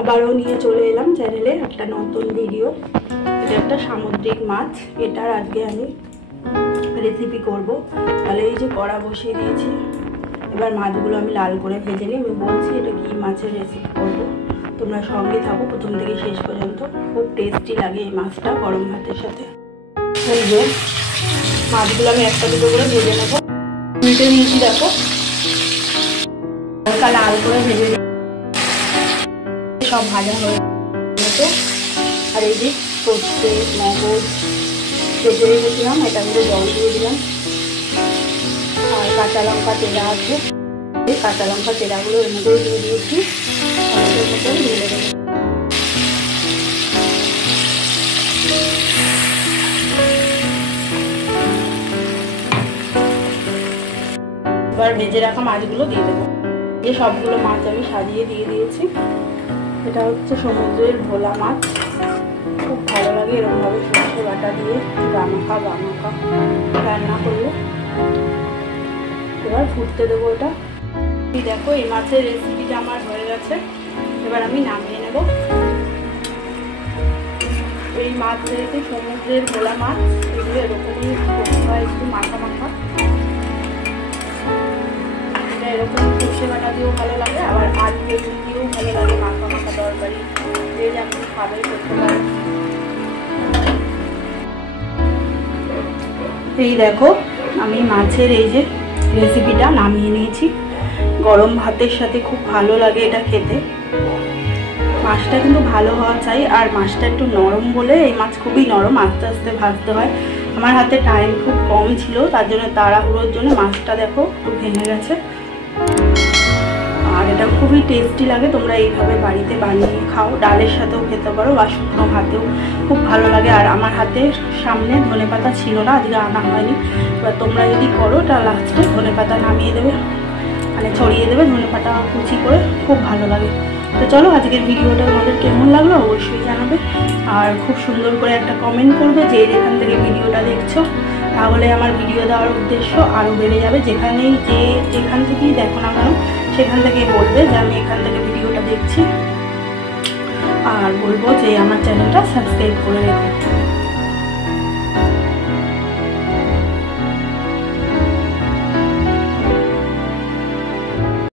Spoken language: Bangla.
আবারও নিয়ে চলে এলাম চ্যানেলে একটা নতুন ভিডিও। এটা একটা সামুদ্রিক মাছ, এটার আজকে আমি রেসিপি করব। তাহলে এই যে কড়া বসিয়ে দিয়েছি, এবার মাছগুলো আমি লাল করে ভেজে নিই। আমি বলছি এটা কি মাছের রেসিপি করব, তোমরা সঙ্গে থাকো প্রথম থেকে শেষ পর্যন্ত। খুব টেস্টি লাগে এই মাছটা গরম ভাতের সাথে। এই যে মাছগুলো আমি একটা দুটো করে ভেজে নেবো। মিটে নিয়েছি, দেখো হালকা লাল করে ভেজে নিই, সব ভাজা হয়ে গেছে। আর এই যে সর্ষে মগজ ভেজে রেখেছিলাম, এটা আমি জল দিয়ে দিলাম। আর কাঁচা লঙ্কা চেরা আছে, এই কাঁচা লঙ্কা চেরাগুলো এর মধ্যে দিয়ে দিয়েছি। এর মধ্যে ঢেলে দেবো। এবার ভেজে রাখা মাছগুলো দিয়ে দেবো। এই সবগুলো মাছ আমি সাজিয়ে দিয়ে দিয়েছি। এটা হচ্ছে সমুদ্রের ভোলা মাছ, খুব ভালো লাগে এরকমভাবে সরষে বাটা দিয়ে গামাখা রান্না করলে। এবার ফুটতে দেবো এটা। দেখো এই মাছের রেসিপিটা আমার হয়ে গেছে, এবার আমি নামিয়ে নেব। এই মাছ যেহেতু সমুদ্রের ভোলা মাছ, এগুলো এরকমই করতে হয়, একটু মাখা মাখা। এটা এরকম সরষে বাটা দিয়েও ভালো লাগে, আবার আলু বেগুন দিয়েও ভালো লাগে মাখা মাখা তরকারি। এই যে আপনি খাবে করতে পারেন। এই দেখো আমি মাছের এই যে রেসিপিটা নামিয়ে নিয়েছি। গরম ভাতের সাথে খুব ভালো লাগে এটা খেতে। মাছটা কিন্তু ভালো হওয়া চাই, আর মাছটা একটু নরম বলে এই মাছ খুবই নরম, আস্তে আস্তে ভাজতে হয়। আমার হাতে টাইম খুব কম ছিল, তার জন্য তাড়াহুড়োর জন্য মাছটা দেখো একটু ভেঙে গেছে। আর এটা খুবই টেস্টি লাগে, তোমরা এইভাবে বাড়িতে বানিয়ে খাও, ডালের সাথেও খেতে পারো বা শুকনো ভাতেও খুব ভালো লাগে। আর আমার হাতের সামনে ধনেপাতা ছিল না, আজকে আনা হয়নি। এবার তোমরা যদি করো তা লাস্টে ধনেপাতা নামিয়ে দেবে, মানে ছড়িয়ে দেবে ধনেপাতা কুচি করে, খুব ভালো লাগে। তো চলো আজকের ভিডিওটা তোমাদের কেমন লাগলো অবশ্যই জানাবে, আর খুব সুন্দর করে একটা কমেন্ট করবে যে যেখান থেকে ভিডিওটা দেখছো, তাহলে আমার ভিডিও দেওয়ার উদ্দেশ্য আরও বেড়ে যাবে। যেখান থেকেই দেখো না কেন সেখান থেকে বলবে যে আমি এখান থেকে ভিডিওটা দেখছি, আর বলবো যে আমার চ্যানেলটা সাবস্ক্রাইব করে রেখো।